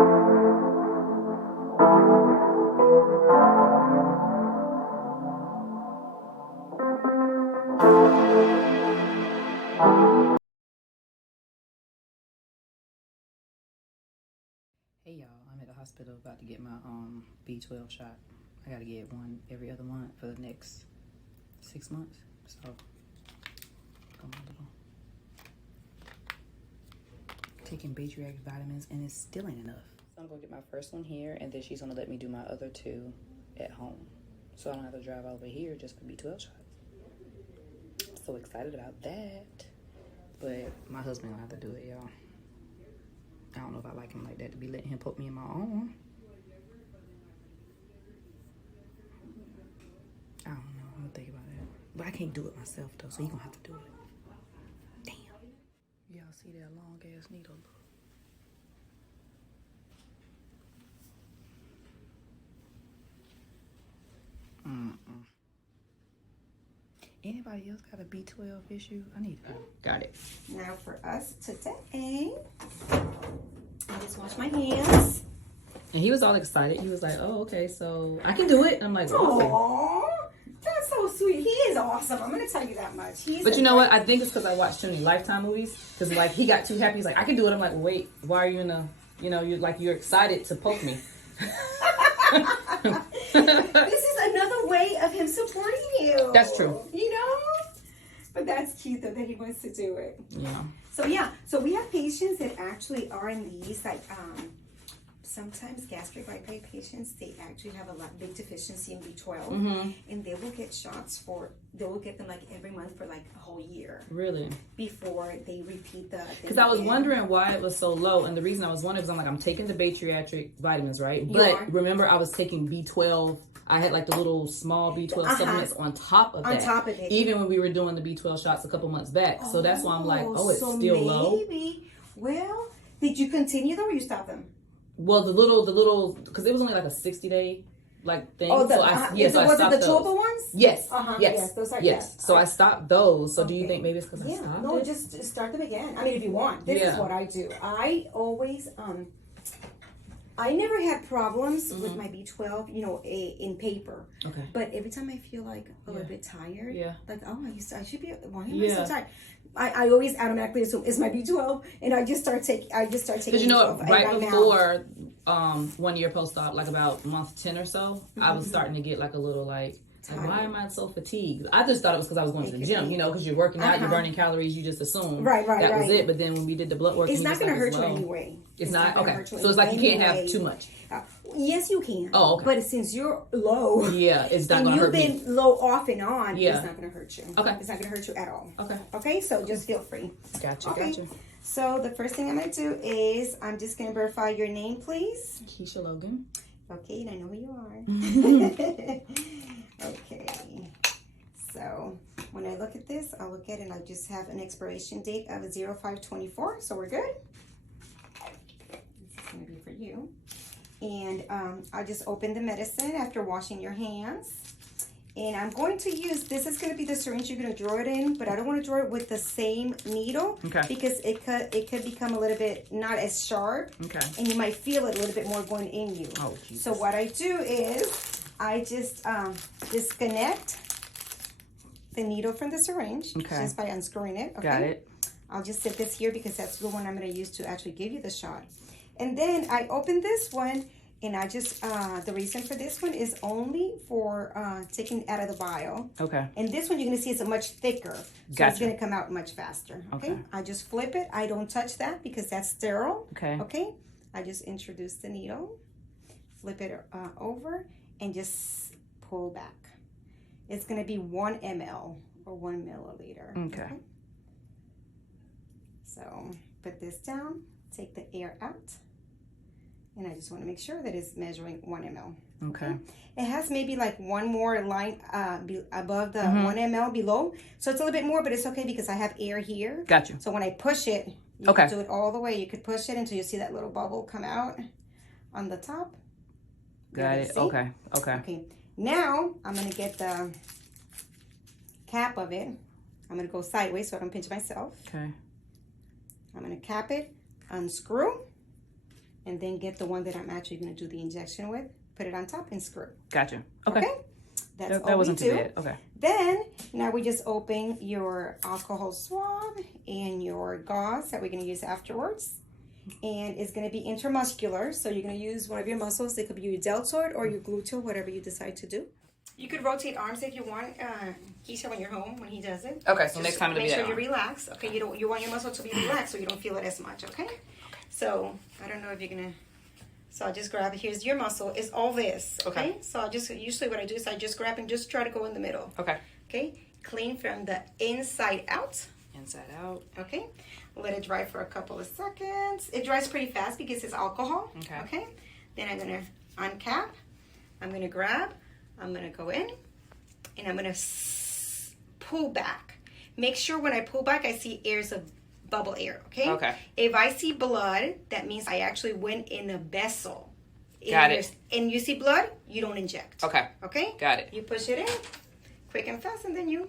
Hey y'all, I'm at the hospital about to get my B12 shot. I gotta get one every other month for the next 6 months. So, taking B12 vitamins and it's still ain't enough. So I'm gonna get my first one here and then she's gonna let me do my other two at home. So I don't have to drive over here just for B12 shots. I'm so excited about that. But my husband gonna have to do it, y'all. I don't know if I like him like that to be letting him poke me in my arm. I don't know. I'm gonna think about that. But I can't do it myself though, so he gonna have to do it. Damn. Y'all see that long ass needle? Anybody else got a B12 issue? I need to. Got it. Now for us today, I just wash my hands. And he was all excited. He was like, "Oh, okay, so I can do it." And I'm like, "Oh, that's so sweet. He is awesome. I'm gonna tell you that much." But you know what? I think it's because I watched too many Lifetime movies. Because like he got too happy. He's like, "I can do it." I'm like, well, "Wait, why are you in a? You know, you're excited to poke me." This is another way of him supporting you. That's true. You know? But that's cute though that he wants to do it. Yeah. So we have patients that actually are in these like sometimes gastric bypass patients, they actually have a big deficiency in B12, and they will get shots they will get them like every month for like a whole year. Really? Before they repeat the. Because I was wondering why it was so low, and the reason I was wondering is I'm taking the bariatric vitamins, right? But remember, I was taking B12. I had like the little small B12 supplements on top of that. On top of it. Even when we were doing the B12 shots a couple months back. So that's why I'm like, it's so still low. Well, did you continue them or you stopped them? Well, the little, because it was only like a 60-day thing. Oh, so was I it stopped the those. chewable ones? Yes. Yes, those are yes. So I stopped those. So do you think maybe it's because I stopped? No, just start them again. I mean, if you want. This is what I do. I always I never had problems with my B12, in paper. Okay. But every time I feel like a little bit tired, like, I should be, why am I so tired? I always automatically assume it's my B12, and I just start taking. Because you know, right before 1 year post-op, like about month 10 or so, I was starting to get like a little like why am I so fatigued? I just thought it was because I was going to the gym, because you're working out, you're burning calories, you just assume that was it. But then when we did the blood work, it's not going to hurt you anyway. It's not okay. So it's like you can't have too much. Yes, you can. Oh, okay. But since you're low, it's not going to hurt me. And you've been low off and on, it's not going to hurt you. Okay. It's not going to hurt you at all. Okay. Okay, so just feel free. Gotcha. So the first thing I'm going to do is I'm just going to verify your name, please. Keisha Logan. Okay, and I know who you are. Okay, so when I look at this, I'll look at it and I just have an expiration date of 05/24, so we're good. This is going to be for you. And I'll just open the medicine after washing your hands. And I'm going to use, this is going to be the syringe you're going to draw it in, but I don't want to draw it with the same needle. Okay. Because it could become a little bit not as sharp. Okay. And you might feel it a little bit more going in you. Oh, Jesus. So what I do is I just disconnect the needle from the syringe just by unscrewing it. Okay? Got it. I'll just set this here because that's the one I'm going to use to actually give you the shot. And then I open this one, and I just, the reason for this one is only for taking out of the vial. Okay. And this one you're going to see is much thicker. So it's going to come out much faster. Okay. I just flip it. I don't touch that because that's sterile. Okay. Okay. I just introduce the needle, flip it over, and just pull back. It's going to be 1 ml or 1 milliliter. Okay. So put this down, take the air out, and I just want to make sure that it's measuring 1 ml. Okay. It has maybe like one more line above the 1 ml below. So it's a little bit more, but it's okay because I have air here. Gotcha. So when I push it, you can do it all the way. You could push it until you see that little bubble come out on the top. Got it. Okay. Okay. Now I'm gonna get the cap of it. I'm gonna go sideways so I don't pinch myself. Okay. I'm gonna cap it, unscrew, and then get the one that I'm actually going to do the injection with, put it on top, and screw. Gotcha. Okay. That's all that wasn't we do. too bad. Okay. Then, now we just open your alcohol swab and your gauze that we're going to use afterwards. And it's going to be intramuscular, so you're going to use one of your muscles. It could be your deltoid or your gluteal, whatever you decide to do. You could rotate arms if you want, Keisha, when you're home, when he does it. Okay, so next time it'll be make that sure you arm. relax. Okay, you want your muscle to be relaxed so you don't feel it as much, okay? So, I don't know if you're going to... So I just grab, here's your muscle. It's all this, okay? So I just, usually what I do is I just grab and just try to go in the middle. Okay. Okay? Clean from the inside out. Inside out. Okay? Let it dry for a couple of seconds. It dries pretty fast because it's alcohol. Okay. Okay? Then I'm going to uncap. I'm going to grab. I'm going to go in. And I'm going to pull back. Make sure when I pull back, I see airs of bubble air, okay? Okay. If I see blood, that means I actually went in a vessel. Got it. And you see blood, you don't inject. Okay. Okay? Got it. You push it in, quick and fast, and then you...